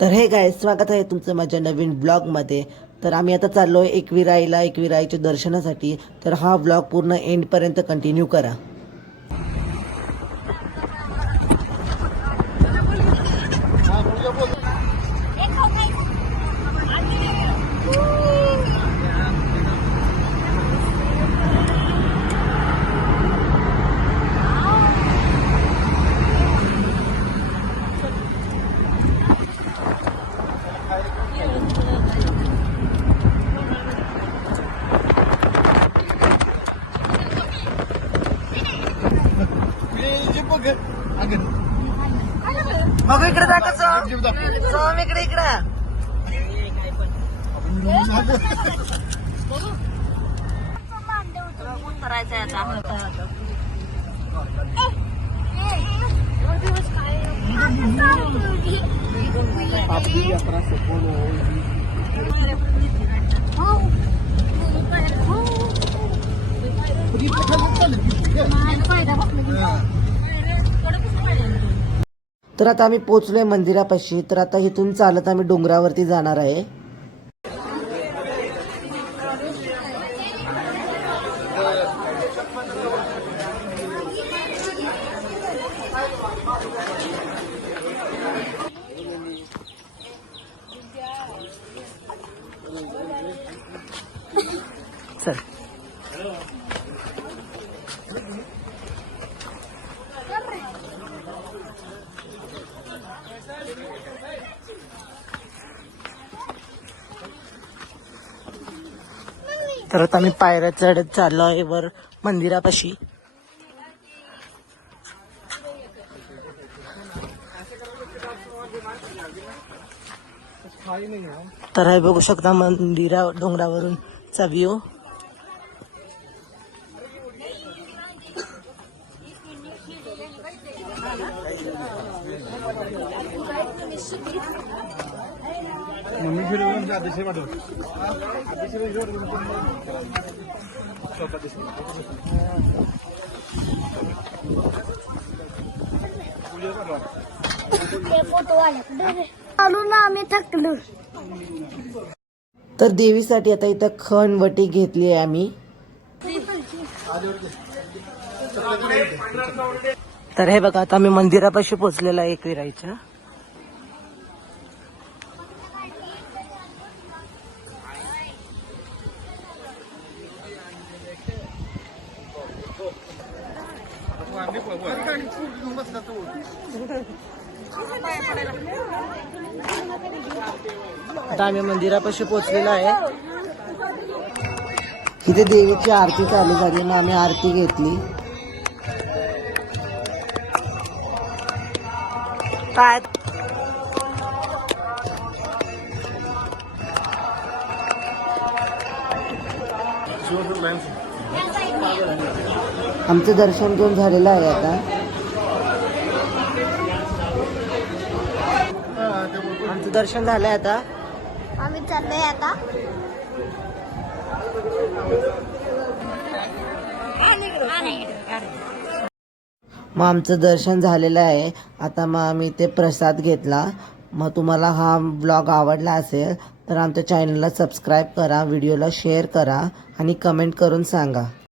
तर हे गाय स्वागत आहे तुमचं माझ्या नवीन ब्लॉगमध्ये. तर आम्ही आता चाललो आहे एकविराईला, एकविराईच्या दर्शनासाठी. तर हा ब्लॉग पूर्ण एंडपर्यंत कंटिन्यू करा. मग इकडे दाखवतो इकडे इकडे तर आता आम्ही पोहोचलोय मंदिरापाशी. तर आता इथून चालत आम्ही डोंगरावरती जाणार आहे. चल तर आता आम्ही पायऱ्या चढत चाललो आहे वर मंदिरापाशी. तर हे बघू शकता मंदिरा डोंगरावरूनचा व्ह्यू. आम्ही थकलो. तर देवीसाठी आता इथं खणवटी घेतली आहे आम्ही. तर हे बघा आता आम्ही मंदिरापाशी पोहोचलेला आहे एकविराईच्या. आता आम्ही मंदिरापाशी पोहोचलेलो आहे. इथे देवीची आरती चालू झाली, मग आम्ही आरती घेतली. काय आमचं दर्शन घेऊन झालेलं आहे आता. आमचं दर्शन झालंय आता. आम्ही चाललोय आता. मग आमचं दर्शन झालेलं आहे आता. मग आम्ही ते प्रसाद घेतला. मग तुम्हाला हा ब्लॉग आवडला असेल तर आमच्या चॅनलला सबस्क्राईब करा, व्हिडिओला शेअर करा आणि कमेंट करून सांगा.